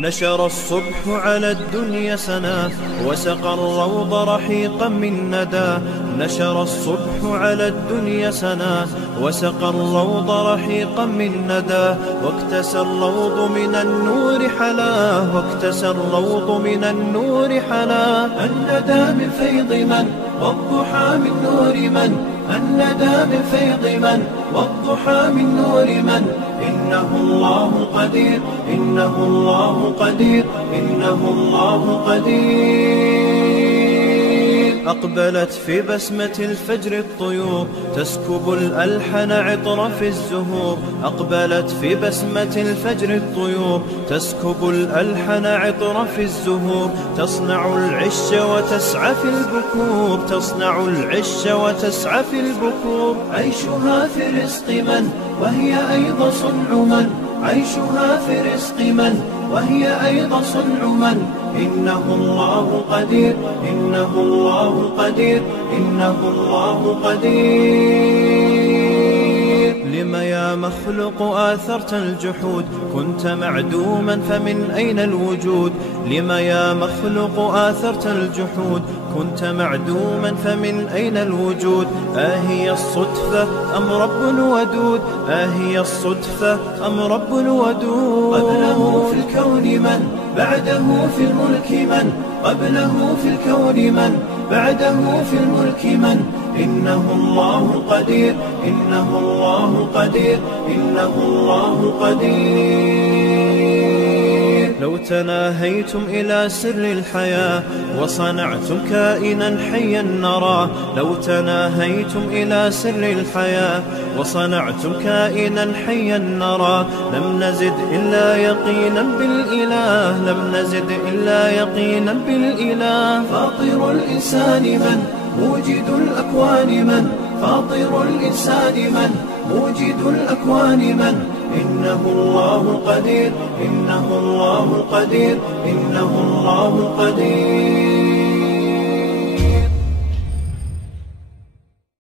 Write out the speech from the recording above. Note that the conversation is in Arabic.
نشر الصبح على الدنيا سنا وسقى الروض رحيقا من ندى. نشر الصبح على الدنيا سنا وسقى الروض رحيقا من ندى. واكتسى الروض من النور حلا واكتسى الروض من النور حلا. الندى من فيض من والضحى من نور من. الندى من فيض من والضحى من نور من. إنه الله قدير إنه الله قدير إنه الله قدير. أقبلت في بسمة الفجر الطيور تسكب الألحن عطر في الزهور. أقبلت في بسمة الفجر الطيور تسكب الألحن عطر في الزهور. تصنع العش وتسعى في البكور تصنع العش وتسعى في البكور. عيشها في رزق من وهي أيضا صنع من. عيشها في رزق من وهي أيضا صنع من. إنه الله قدير إنه الله قدير إنه الله قدير. لم يا مخلوق آثرت الجحود كنت معدوما فمن أين الوجود. لم يا مخلوق آثرت الجحود كنت معدوما فمن أين الوجود. آهي الصدفة أم رب ودود آهي الصدفة أم رب ودود. قبله في الكون من بعده في الملك من. قبله في الكون من بعده في الملك من. إنه الله قدير إنه الله قدير إنه الله قدير. لو تناهيتم إلى سر الحياة وصنعتم كائنا حيا نراه. لو تناهيتم إلى سر الحياة وصنعتم كائنا حيا نراه. لم نزد إلا يقينا بالإله لم نزد إلا يقينا بالإله. فاطر الإنسان من موجد الأكوان من. فاطر الإنسان من موجد الأكوان من. إنه الله قدير إنه الله قدير إنه الله قدير.